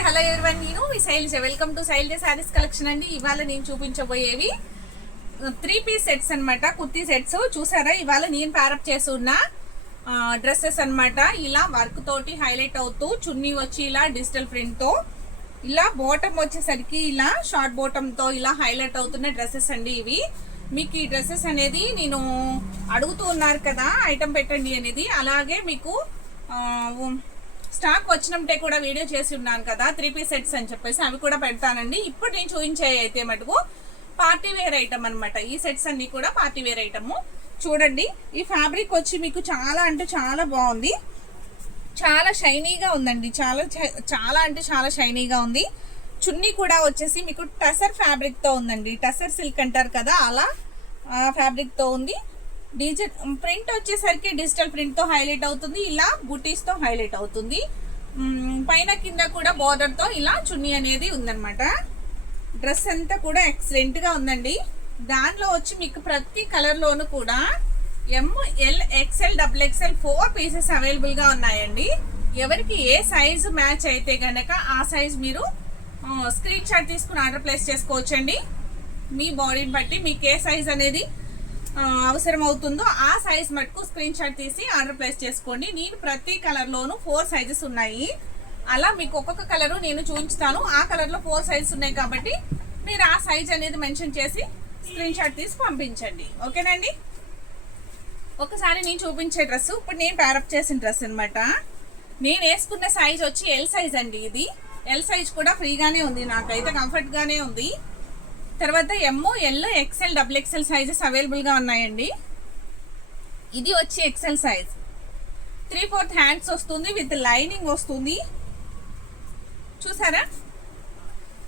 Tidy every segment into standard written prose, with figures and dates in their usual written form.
Hello everyone, నేను మీ Shailaja. Welcome to Shailaja Sarees collection అండి. ఇవాళ నేను చూపించబోయేవి 3 పీస్ సెట్స్ అనమాట, కుర్తీ సెట్స్. చూసారా, ఇవాళ నేను ప్యారప్ చేసి ఉన్న డ్రెస్సెస్ అనమాట. ఇలా వర్క్ తోటి హైలైట్ అవుతూ, చున్నీ వచ్చి ఇలా డిజిటల్ ప్రింట్ తో, ఇలా బాటమ్ వచ్చేసరికి ఇలా షార్ట్ బాటమ్ తో ఇలా హైలైట్ అవుతున్న డ్రెస్సెస్ అండి ఇవి. మీకు ఈ డ్రెస్సెస్ అనేది నేను అడుగుతూ ఉన్నారు కదా ఐటమ్ పెట్టండి అనేది, అలాగే మీకు స్టాక్ వచ్చినట్టే కూడా వీడియో చేసి ఉన్నాను కదా 3 పీస్ సెట్స్ అని చెప్పేసి, అవి కూడా పెడతానండి. ఇప్పుడు నేను చూపించే అయితే మటుకు పార్టీ వేర్ ఐటమ్ అనమాట. ఈ సెట్స్ అన్ని కూడా పార్టీ వేర్ ఐటమ్. చూడండి, ఈ ఫ్యాబ్రిక్ వచ్చి మీకు చాలా అంటే చాలా బాగుంది, చాలా షైనీగా ఉందండి. చాలా అంటే చాలా షైనీగా ఉంది. చున్నీ కూడా వచ్చేసి మీకు టసర్ ఫ్యాబ్రిక్ తో ఉందండి. టసర్ సిల్క్ అంటారు కదా, అలా ఫ్యాబ్రిక్ తో ఉంది. ప్రింట్ వచ్చేసరికి డిజిటల్ ప్రింట్ తో హైలైట్ అవుతుంది, ఇలా బుటీస్ తో హైలైట్ అవుతుంది. పైన కింద కూడా బోర్డర్ తో ఇలా చున్నీ అనేది ఉందన్నమాట. డ్రెస్ అంతా కూడా ఎక్సలెంట్ గా ఉందండి. దానిలో వచ్చి మీకు ప్రతి కలర్ లోను కూడా ML XL XXL 4 pieces available గా ఉన్నాయండి. ఎవరికి ఏ సైజు మ్యాచ్ అయితే గనక ఆ సైజ్ మీరు స్క్రీన్ షాట్ తీసుకుని ఆర్డర్ ప్లేస్ చేసుకోవచ్చండి. మీ బాడీని బట్టి మీకు ఏ సైజ్ అనేది అవసరం అవుతుందో ఆ సైజ్ మటుకు స్క్రీన్ షాట్ తీసి ఆర్డర్ ప్లేస్ చేసుకోండి. నేను ప్రతి కలర్ లోను 4 సైజెస్ ఉన్నాయి. అలా మీకు ఒక్కొక్క కలరు నేను చూపించుతాను. ఆ కలర్ లో 4 సైజెస్ ఉన్నాయి కాబట్టి మీరు ఆ సైజ్ అనేది మెన్షన్ చేసి స్క్రీన్ షాట్ తీసి పంపించండి. ఓకేనండి. ఒకసారి నేను చూపించే డ్రెస్ ఇప్పుడు నేను ప్యారప్ చేసిన డ్రెస్ అనమాట. నేను వేసుకున్న సైజ్ వచ్చి L సైజ్ అండి. ఇది L సైజ్ కూడా ఫ్రీగానే ఉంది, నాకైతే కంఫర్ట్ గానే ఉంది. తర్వాత ML XL XXL sizes available గా ఉన్నాయండి. ఇది వచ్చి XL సైజ్, 3/4 హ్యాండ్స్ వస్తుంది, విత్ లైనింగ్ వస్తుంది. చూసారా,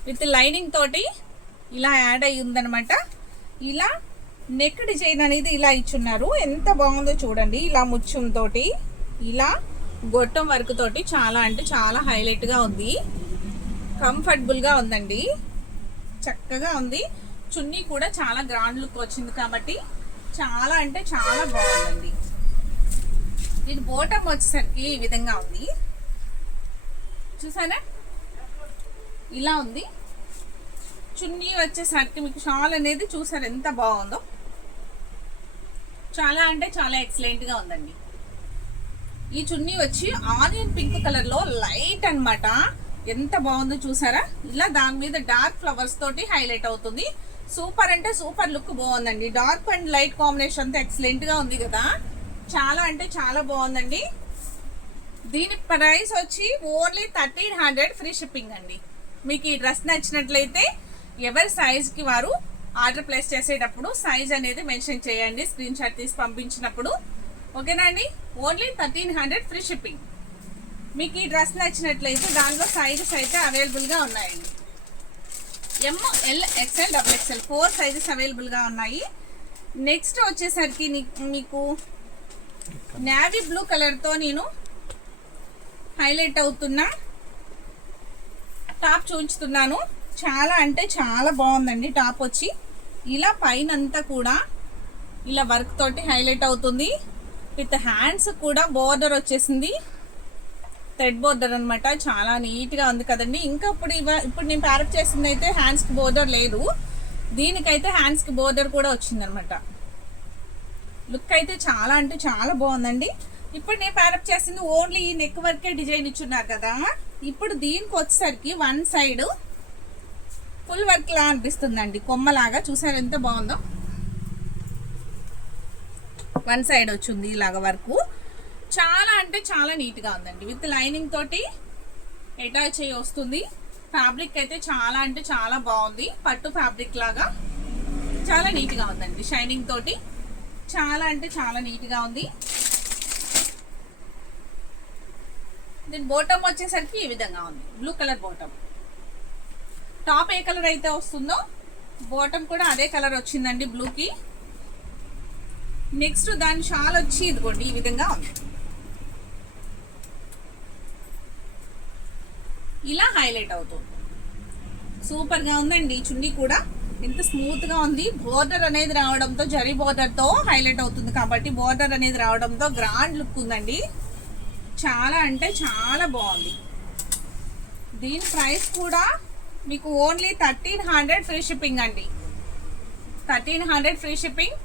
విత్ లైనింగ్ తోటి ఇలా యాడ్ అయ్యి ఉందనమాట. ఇలా నెక్ డిజైన్ అనేది ఇలా ఇచ్చున్నారు, ఎంత బాగుందో చూడండి. ఇలా ముచ్చుం తోటి ఇలా గొట్టం వర్క్ తోటి చాలా అంటే చాలా హైలైట్ గా ఉంది, కంఫర్టబుల్ గా ఉందండి, చక్కగా ఉంది. చున్నీ కూడా చాలా గ్రాండ్ లుక్ వచ్చింది కాబట్టి చాలా అంటే చాలా బాగుందండి. దీని బోటమ్ వచ్చేసరికి ఈ విధంగా ఉంది, చూసారా, ఇలా ఉంది. చున్నీ వచ్చేసరికి మీకు షాల్ అనేది చూసారు ఎంత బాగుందో, చాలా అంటే చాలా ఎక్సలెంట్ గా ఉందండి. ఈ చున్నీ వచ్చి ఆనియన్ పింక్ కలర్ లో లైట్ అన్నమాట, ఎంత బాగుందో చూసారా. ఇలా దాని మీద డార్క్ ఫ్లవర్స్ తోటి హైలైట్ అవుతుంది. సూపర్ అంటే సూపర్ లుక్ బాగుందండి. డార్క్ అండ్ లైట్ కాంబినేషన్ తో ఎక్సలెంట్ గా ఉంది కదా, చాలా అంటే చాలా బాగుందండి. దీని ప్రైస్ వచ్చి ఓన్లీ 1300 ఫ్రీ షిప్పింగ్ అండి. మీకు ఈ డ్రెస్ నచ్చినట్లయితే ఎవరి సైజ్ కి వారు ఆర్డర్ ప్లేస్ చేసేటప్పుడు సైజ్ అనేది మెన్షన్ చేయండి స్క్రీన్ షాట్ తీసి పంపించినప్పుడు. ఓకేనా అండి. Only 1300 free shipping. మీకు ఈ డ్రెస్ నచ్చినట్లయితే దానిలో సైజెస్ అయితే అవైలబుల్ గా ఉన్నాయండి. ML XL XXL 4 sizes available గా ఉన్నాయి. నెక్స్ట్ వచ్చేసరికి మీకు నేవీ బ్లూ కలర్ తో నేను హైలైట్ అవుతున్న టాప్ చూపించుతున్నాను. చాలా అంటే చాలా బాగుందండి. టాప్ వచ్చి ఇలా పైన అంతా కూడా ఇలా వర్క్ తోటి హైలైట్ అవుతుంది, విత్ హ్యాండ్స్ కూడా బోర్డర్ వచ్చేసింది, థ్రెడ్ బోర్డర్ అనమాట. చాలా నీట్ గా ఉంది కదండి. ఇంకా ఇప్పుడు నేను ప్యారప్ చేసింది అయితే హ్యాండ్స్ కి బోర్డర్ లేదు, దీనికైతే హ్యాండ్స్ కి బోర్డర్ కూడా వచ్చిందనమాట. లుక్ అయితే చాలా అంటే చాలా బాగుందండి. ఇప్పుడు నేను ప్యారప్ చేసింది ఓన్లీ ఈ నెక్ వర్కే డిజైన్ ఇచ్చున్నారు కదా. ఇప్పుడు దీనికి వచ్చేసరికి వన్ సైడ్ ఫుల్ వర్క్ లా అనిపిస్తుందండి, కొమ్మలాగా. చూసారు ఎంత బాగుందో, వన్ సైడ్ వచ్చింది ఇలాగ వర్క్. చాలా అంటే చాలా నీట్ గా ఉందండి. విత్ లైనింగ్ తోటి అటాచ్ అయ్యి వస్తుంది. ఫ్యాబ్రిక్ అయితే చాలా అంటే చాలా బాగుంది, పట్టు ఫ్యాబ్రిక్ లాగా చాలా నీట్ గా ఉందండి. షైనింగ్ తోటి చాలా అంటే చాలా నీట్ గా ఉంది. దీని బోటమ్ వచ్చేసరికి ఈ విధంగా ఉంది, బ్లూ కలర్ బోటమ్. టాప్ ఏ కలర్ అయితే వస్తుందో బోటమ్ కూడా అదే కలర్ వచ్చిందండి, బ్లూకి. నెక్స్ట్ దాని షాల్ వచ్చి ఇదిగోండి ఈ విధంగా ఉంది, ఇలా హైలైట్ అవుతుంది. సూపర్ గా ఉందండి. చున్నీ కూడా ఎంత స్మూత్ గా ఉంది. బోర్డర్ అనేది రావడంతో జరీ బోర్డర్ తో హైలైట్ అవుతుంది కాబట్టి బోర్డర్ అనేది రావడంతో గ్రాండ్ లుక్ ఉందండి. చాలా అంటే చాలా బాగుంది. దీని ప్రైస్ కూడా మీకు ఓన్లీ 1300 ఫ్రీ షిప్పింగ్ అండి. 1300 ఫ్రీ షిప్పింగ్.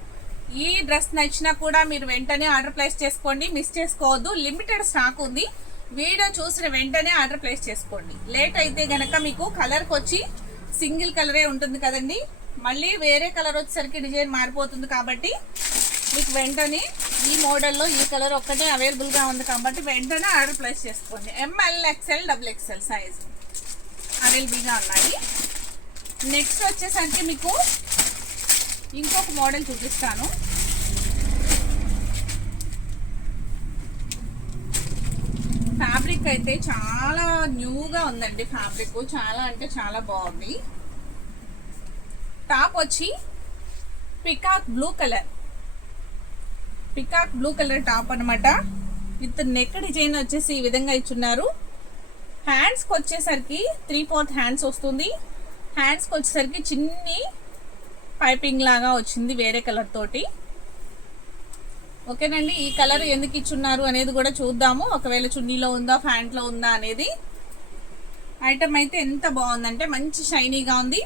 ఈ డ్రెస్ నచ్చినా కూడా మీరు వెంటనే ఆర్డర్ ప్లేస్ చేసుకోండి, మిస్ చేసుకోవద్దు. లిమిటెడ్ స్టాక్ ఉంది. వీడియో చూసిన వెంటనే ఆర్డర్ ప్లేస్ చేసుకోండి. లేట్ అయితే గనక మీకు కలర్కి వచ్చి సింగిల్ కలరే ఉంటుంది కదండి, మళ్ళీ వేరే కలర్ వచ్చేసరికి డిజైన్ మారిపోతుంది. కాబట్టి మీకు వెంటనే ఈ మోడల్లో ఈ కలర్ ఒక్కటే అవైలబుల్గా ఉంది కాబట్టి వెంటనే ఆర్డర్ ప్లేస్ చేసుకోండి. ML, XL, double XL size అవైలబుల్గా ఉన్నాయి. నెక్స్ట్ వచ్చేసరికి మీకు ఇంకొక మోడల్ చూపిస్తాను. ఫ్యాబ్రిక్ అయితే చాలా న్యూగా ఉందండి. ఫ్యాబ్రిక్ చాలా అంటే చాలా బాగుంది. టాప్ వచ్చి పికాక్ బ్లూ కలర్ టాప్ అనమాట. విత్ నెక్ డిజైన్ వచ్చేసి ఈ విధంగా ఇచ్చున్నారు. హ్యాండ్స్కి వచ్చేసరికి 3/4 హ్యాండ్స్ వస్తుంది. హ్యాండ్స్కి వచ్చేసరికి చిన్ని పైపింగ్ లాగా వచ్చింది వేరే కలర్ తోటి. ఓకేనండి, ఈ కలర్ ఎందుకు ఇచ్చున్నారు అనేది కూడా చూద్దాము. ఒకవేళ చున్నీలో ఉందా ప్యాంట్లో ఉందా అనేది. ఐటమ్ అయితే ఎంత బాగుందంటే మంచి షైనీగా ఉంది.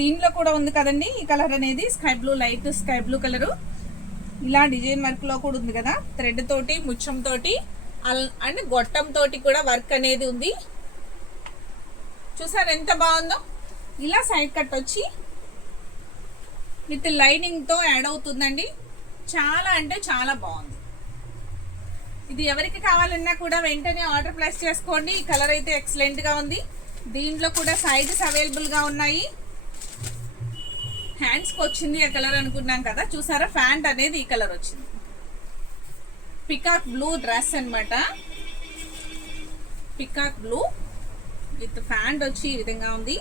దీనిలో కూడా ఉంది కదండి ఈ కలర్ అనేది, sky blue, light sky blue colour. ఇలా డిజైన్ వర్క్ లో కూడా ఉంది కదా, థ్రెడ్ తోటి, ముచ్చం తోటి అండ్ గొట్టం తోటి కూడా వర్క్ అనేది ఉంది. చూసారు ఎంత బాగుందో. ఇలా సైడ్ కట్ వచ్చి విత్ లైనింగ్ తో యాడ్ అవుతుందండి. చాలా అంటే చాలా బాగుంది. ఇది ఎవరికి కావాలన్నా కూడా వెంటనే ఆర్డర్ ప్లేస్ చేసుకోండి. ఈ కలర్ అయితే ఎక్సలెంట్ గా ఉంది. దీంట్లో కూడా సైజెస్ అవైలబుల్ గా ఉన్నాయి. హ్యాండ్స్కి వచ్చింది ఆ కలర్ అనుకున్నాం కదా, చూసారా ప్యాంట్ అనేది ఈ కలర్ వచ్చింది. పికాక్ బ్లూ డ్రెస్ అన్నమాట. పికాక్ బ్లూ విత్ ప్యాంట్ వచ్చి ఈ విధంగా ఉంది.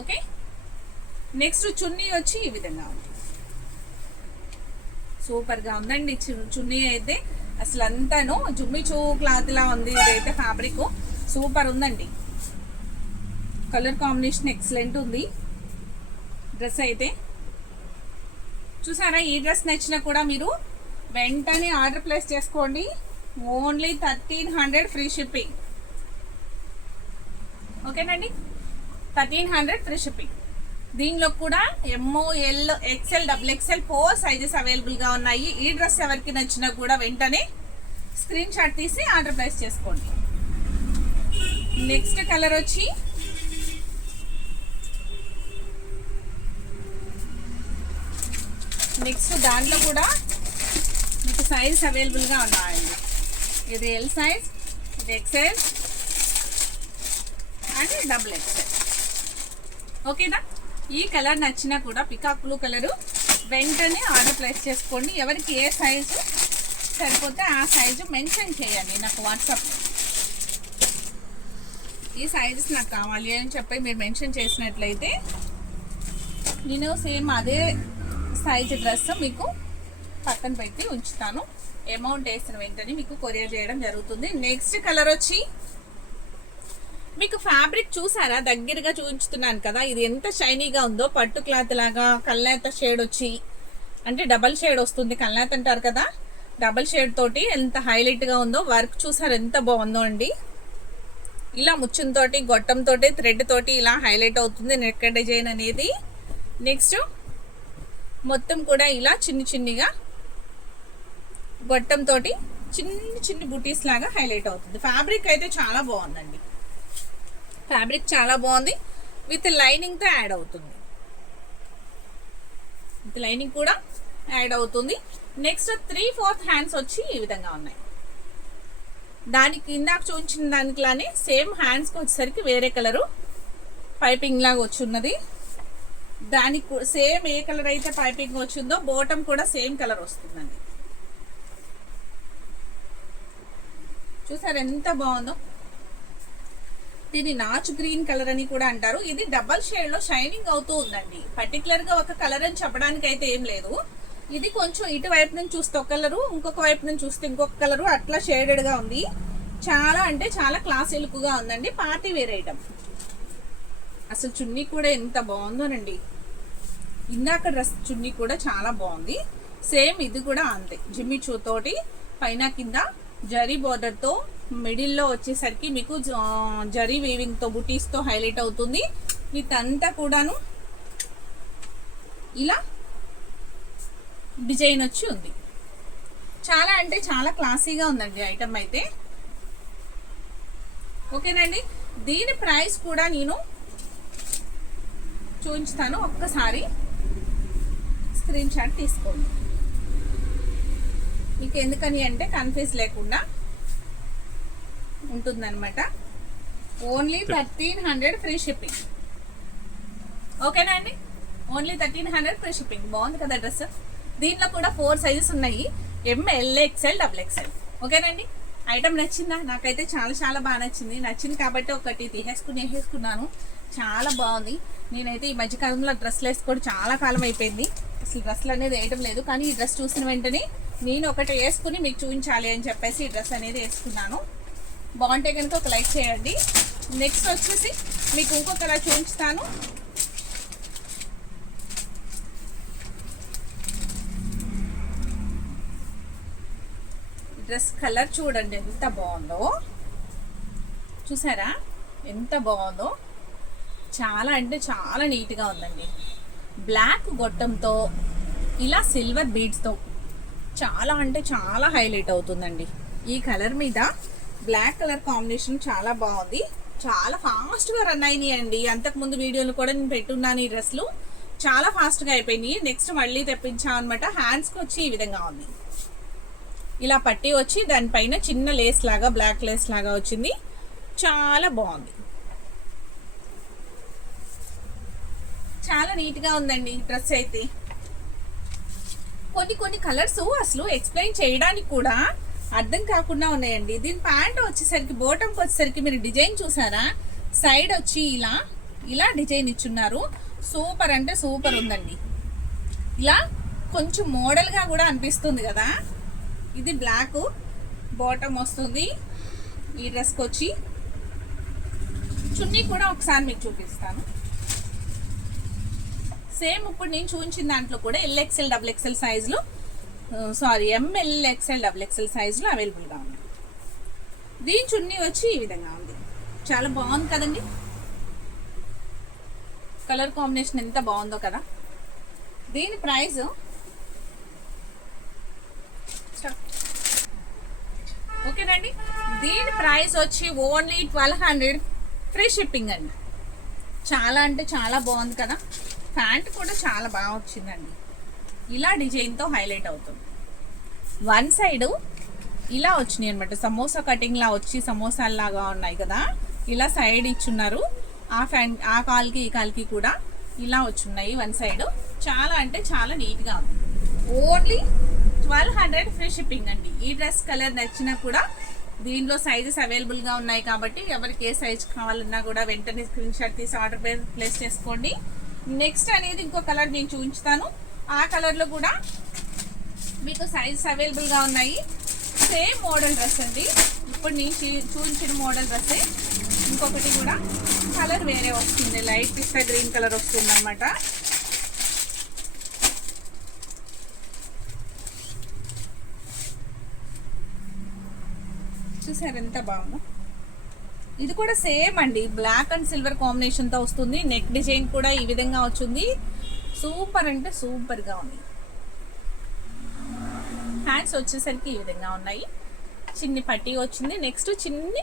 ఓకే, నెక్స్ట్ చున్నీ వచ్చి ఈ విధంగా ఉంది. సూపర్ గా ఉందండి చున్నీ అయితే. అసలు అంతాను జుమ్మిచూ క్లాత్ లా ఉంది. ఇదైతే ఫ్యాబ్రిక్ సూపర్ ఉందండి. కలర్ కాంబినేషన్ ఎక్సలెంట్ ఉంది. డ్రెస్ అయితే చూసారా. ఈ డ్రెస్ నచ్చినా కూడా మీరు వెంటనే ఆర్డర్ ప్లేస్ చేసుకోండి. Only 1300 free shipping. ఓకేనండి, 1300 ఫ్రీ షిప్పింగ్. దీనిలో కూడా ఎంఓ, L, XL, double XL 4 sizes అవైలబుల్గా ఉన్నాయి. ఈ డ్రెస్ ఎవరికి నచ్చినా కూడా వెంటనే స్క్రీన్ షాట్ తీసి ఆర్డర్ ప్లేస్ చేసుకోండి. నెక్స్ట్ కలర్ వచ్చి దాంట్లో కూడా మీకు సైజ్ అవైలబుల్గా ఉన్నాయండి. ఇది ఎల్ సైజ్, ఇది ఎక్స్ఎల్ అండ్ డబుల్ ఎక్స్ఎల్. ఓకేనా, ఈ కలర్ నచ్చినా కూడా పికాక్ బ్లూ కలరు వెంటనే ఆర్డర్ ప్లేస్ చేసుకోండి. ఎవరికి ఏ సైజు సరిపోతే ఆ సైజు మెన్షన్ చేయండి నాకు వాట్సాప్లో. ఈ సైజెస్ నాకు కావాలి అని చెప్పి మీరు మెన్షన్ చేసినట్లయితే నేను సేమ్ అదే సైజ్ డ్రెస్ మీకు పక్కన పెట్టి ఉంచుతాను. అమౌంట్ వేసిన వెంటనే మీకు కొరియర్ చేయడం జరుగుతుంది. నెక్స్ట్ కలర్ వచ్చి మీకు ఫ్యాబ్రిక్ చూసారా, దగ్గరగా చూపించుతున్నాను కదా, ఇది ఎంత షైనీగా ఉందో. పట్టు క్లాత్ లాగా కల్నేత షేడ్ వచ్చి, అంటే డబల్ షేడ్ వస్తుంది, కల్నేత అంటారు కదా, డబల్ షేడ్ తోటి ఎంత హైలైట్గా ఉందో. వర్క్ చూసారు ఎంత బాగుందో అండి. ఇలా ముచ్చుతో, గొట్టంతో, థ్రెడ్ తోటి ఇలా హైలైట్ అవుతుంది నెక్ డిజైన్ అనేది. నెక్స్ట్ మొత్తం కూడా ఇలా చిన్నిగా గొట్టంతో చిన్ని బుటీస్ లాగా హైలైట్ అవుతుంది. ఫ్యాబ్రిక్ అయితే చాలా బాగుందండి. ఫ్యాబ్రిక్ చాలా బాగుంది. విత్ లైనింగ్తో యాడ్ అవుతుంది. విత్ లైనింగ్ కూడా యాడ్ అవుతుంది. నెక్స్ట్ 3/4 హ్యాండ్స్ వచ్చి ఈ విధంగా ఉన్నాయి. దానికి ఇందాక చూపించిన దానికిలానే సేమ్ హ్యాండ్స్కి వచ్చేసరికి వేరే కలరు పైపింగ్ లాగా వచ్చి ఉన్నది. దానికి సేమ్ ఏ కలర్ అయితే పైపింగ్ వచ్చిందో బాటమ్ కూడా సేమ్ కలర్ వస్తుందండి. చూసారు ఎంత బాగుందో. దీన్ని నాచు గ్రీన్ కలర్ అని కూడా అంటారు. ఇది డబల్ షేడ్ లో షైనింగ్ అవుతూ ఉందండి. పర్టికులర్ గా ఒక కలర్ అని చెప్పడానికి అయితే ఏం లేదు. ఇది కొంచెం ఇటువైపు నుంచి చూస్తే ఒక కలరు, ఇంకొక వైపు నుంచి చూస్తే ఇంకొక కలరు, అట్లా షేడెడ్ గా ఉంది. చాలా అంటే చాలా క్లాసీ లుక్ గా ఉందండి. Party wear item. అసలు చున్నీ కూడా ఎంత బాగుందోనండి. ఇందాక డ్రెస్ చున్నీ కూడా చాలా బాగుంది. సేమ్ ఇది కూడా అంతే, జిమ్మి చూ తోటి పైన కింద జరీ బోర్డర్తో మిడిల్లో వచ్చేసరికి మీకు జరీ వీవింగ్తో బుటీస్తో హైలైట్ అవుతుంది. ఇదంతా కూడాను ఇలా డిజైన్ వచ్చి ఉంది. చాలా అంటే చాలా క్లాసీగా ఉందండి ఐటమ్ అయితే. ఓకేనండి, దీని ప్రైస్ కూడా నేను చూపించుతాను, ఒక్కసారి స్క్రీన్ షాట్ తీసుకోండి. మీకు ఎందుకని అంటే కన్ఫ్యూజ్ లేకుండా ఉంటుందన్నమాట. Only 1300 free shipping. ఓకేనా అండి, ఓన్లీ 1300 ఫ్రీ షిప్పింగ్. బాగుంది కదా డ్రెస్. దీంట్లో కూడా 4 సైజెస్ ఉన్నాయి, ML, XL, XXL. ఓకేనండి, ఐటమ్ నచ్చిందా? నాకైతే చాలా చాలా బాగా నచ్చింది కాబట్టి ఒకటి వేసేసుకున్నాను. చాలా బాగుంది. నేనైతే ఈ మధ్యకాలంలో డ్రెస్లు వేసుకోవడం చాలా కాలం అయిపోయింది, అసలు డ్రెస్లు అనేది వేయడం లేదు. కానీ ఈ డ్రెస్ చూసిన వెంటనే నేను ఒకటి వేసుకుని మీకు చూపించాలి అని చెప్పేసి ఈ డ్రెస్ అనేది వేసుకున్నాను. బాగుంటే కనుక ఒక లైక్ చేయండి. నెక్స్ట్ వచ్చేసి మీకు ఇంకొకలా చూపించుతాను. డ్రెస్ కలర్ చూడండి ఎంత బాగుందో, చూసారా ఎంత బాగుందో. చాలా అంటే చాలా నీట్గా ఉందండి. బ్లాక్ గొట్టంతో ఇలా సిల్వర్ బీడ్స్తో చాలా అంటే చాలా హైలైట్ అవుతుందండి. ఈ కలర్ మీద బ్లాక్ కలర్ కాంబినేషన్ చాలా బాగుంది. చాలా ఫాస్ట్గా రన్ అయినాయి అండి. అంతకుముందు వీడియోలు కూడా నేను పెట్టున్నాను. ఈ డ్రెస్లు చాలా ఫాస్ట్గా అయిపోయినాయి. నెక్స్ట్ మళ్ళీ తెప్పించాం అనమాట. హ్యాండ్స్కి వచ్చి ఈ విధంగా ఉంది, ఇలా పట్టి వచ్చి దానిపైన చిన్న లేస్ లాగా బ్లాక్ లేస్ లాగా వచ్చింది. చాలా బాగుంది, చాలా నీట్గా ఉందండి డ్రెస్ అయితే. కొన్ని కలర్స్ అసలు ఎక్స్ప్లెయిన్ చేయడానికి కూడా అర్థం కాకుండా ఉన్నాయండి. దీని ప్యాంట్ వచ్చేసరికి బోటంకి వచ్చేసరికి మీరు డిజైన్ చూసారా, సైడ్ వచ్చి ఇలా డిజైన్ ఇచ్చున్నారు. సూపర్ అంటే సూపర్ ఉందండి. ఇలా కొంచెం మోడల్గా కూడా అనిపిస్తుంది కదా. ఇది బ్లాక్ బాటమ్ వస్తుంది ఈ డ్రెస్కి వచ్చి. చున్నీ కూడా ఒకసారి మీకు చూపిస్తాను. సేమ్ ఇప్పుడు నేను చూపించిన దాంట్లో కూడా LXL, XXL సైజులో, ML, XL, XXL సైజులో అవైలబుల్గా ఉంది. దీని చున్నీ వచ్చి ఈ విధంగా ఉంది. చాలా బాగుంది కదండి. కలర్ కాంబినేషన్ ఎంత బాగుందో కదా. దీని ప్రైస్ ఓకేనండి, దీని ప్రైస్ వచ్చి ఓన్లీ 1200 ఫ్రీ షిప్పింగ్ అండి. చాలా అంటే చాలా బాగుంది కదా. ప్యాంట్ కూడా చాలా బాగా వచ్చిందండి. ఇలా డిజైన్తో హైలైట్ అవుతుంది. వన్ సైడ్ ఇలా వచ్చినాయి అనమాట, సమోసా కటింగ్ లా వచ్చి సమోసాల్లాగా ఉన్నాయి కదా. ఇలా సైడ్ ఇచ్చున్నారు. ఆ కాల్కి ఈ కాల్కి కూడా ఇలా వచ్చున్నాయి వన్ సైడ్. చాలా అంటే చాలా నీట్గా ఉంది. ఓన్లీ 1200 ఫ్రీ షిప్పింగ్ అండి. ఈ డ్రెస్ కలర్ నచ్చినా కూడా దీనిలో సైజెస్ అవైలబుల్గా ఉన్నాయి కాబట్టి ఎవరికి ఏ సైజ్ కావాలన్నా కూడా వెంటనే స్క్రీన్ షాట్ తీసి ఆర్డర్ ప్లేస్ చేసుకోండి. నెక్స్ట్ అనేది ఇంకో కలర్ నేను చూపించుతాను. ఆ కలర్లో కూడా మీకు సైజెస్ అవైలబుల్గా ఉన్నాయి. సేమ్ మోడల్ డ్రెస్ అండి. ఇప్పుడు నేను చూపించిన మోడల్ డ్రెస్సే. ఇంకొకటి కూడా కలర్ వేరే వస్తుంది, లైట్ పిస్తా గ్రీన్ కలర్ వస్తుంది అనమాట. చూసారు ఎంత బాగుందో. ఇది కూడా సేమ్ అండి, బ్లాక్ అండ్ సిల్వర్ కాంబినేషన్తో వస్తుంది. నెక్ డిజైన్ కూడా ఈ విధంగా వచ్చింది. సూపర్ అంటే సూపర్గా ఉంది. హ్యాండ్స్ వచ్చేసరికి ఈ విధంగా ఉన్నాయి. చిన్ని పట్టీ వచ్చింది. నెక్స్ట్ చిన్ని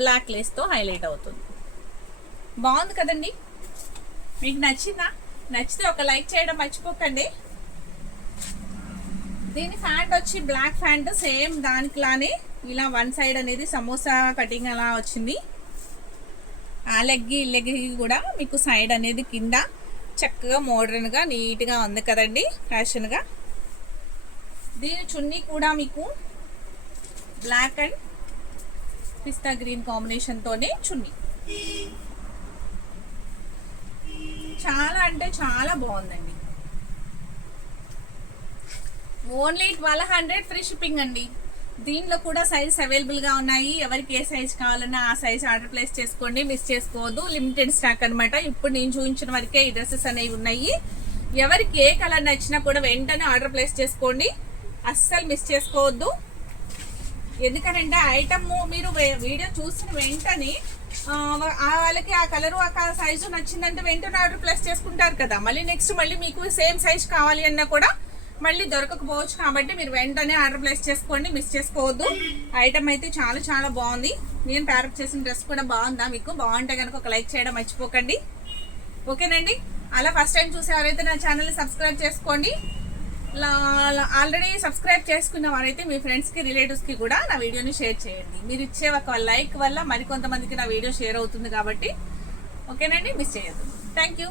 బ్లాక్ లేస్తో హైలైట్ అవుతుంది. బాగుంది కదండి. మీకు నచ్చిందా? నచ్చితే ఒక లైక్ చేయడం మర్చిపోకండి. దీని ఫ్యాంట్ వచ్చి బ్లాక్ ఫ్యాంట్, సేమ్ దానికిలానే ఇలా వన్ సైడ్ అనేది సమోసా కటింగ్ అలా వచ్చింది. ఆ లెగ్గి కూడా మీకు సైడ్ అనేది కింద చక్కగా మోడర్న్గా నీట్గా ఉంది కదండి, ఫ్యాషన్గా. దీని చున్నీ కూడా మీకు బ్లాక్ అండ్ పిస్తా గ్రీన్ కాంబినేషన్తోనే చున్నీ. చాలా అంటే చాలా బాగుందండి. ఓన్లీ 1200 ఫ్రీ షిప్పింగ్ అండి. దీనిలో కూడా సైజెస్ అవైలబుల్గా ఉన్నాయి. ఎవరికి ఏ సైజ్ కావాలన్నా ఆ సైజ్ ఆర్డర్ ప్లేస్ చేసుకోండి, మిస్ చేసుకోవద్దు. లిమిటెడ్ స్టాక్ అనమాట. ఇప్పుడు నేను చూపించిన వరకే ఈ డ్రెస్సెస్ అనేవి ఉన్నాయి. ఎవరికి ఏ కలర్ నచ్చినా కూడా వెంటనే ఆర్డర్ ప్లేస్ చేసుకోండి, అస్సలు మిస్ చేసుకోవద్దు. ఎందుకనంటే ఐటమ్ మీరు వీడియో చూసిన వెంటనే వాళ్ళకి ఆ కలరు ఆ సైజు నచ్చిందంటే వెంటనే ఆర్డర్ ప్లేస్ చేసుకుంటారు కదా. మళ్ళీ నెక్స్ట్ మళ్ళీ మీకు సేమ్ సైజ్ కావాలి అన్నా కూడా మళ్ళీ దొరకకపోవచ్చు. కాబట్టి మీరు వెంటనే ఆర్డర్ ప్లేస్ చేసుకోండి, మిస్ చేసుకోవద్దు. ఐటమ్ అయితే చాలా చాలా బాగుంది. నేను ప్యారప్ చేసిన డ్రెస్ కూడా బాగుందా? మీకు బాగుంటే కనుక ఒక లైక్ చేయడం మర్చిపోకండి. ఓకేనండి. అలా ఫస్ట్ టైం చూసే ఎవరైతే నా ఛానల్ని సబ్స్క్రైబ్ చేసుకోండి. ఆల్రెడీ సబ్స్క్రైబ్ చేసుకున్న వారైతే మీ ఫ్రెండ్స్కి రిలేటివ్స్కి కూడా నా వీడియోని షేర్ చేయండి. మీరు ఇచ్చే ఒక లైక్ వల్ల మరికొంతమందికి నా వీడియో షేర్ అవుతుంది కాబట్టి ఓకేనండి, మిస్ చేయొద్దు. Thank you.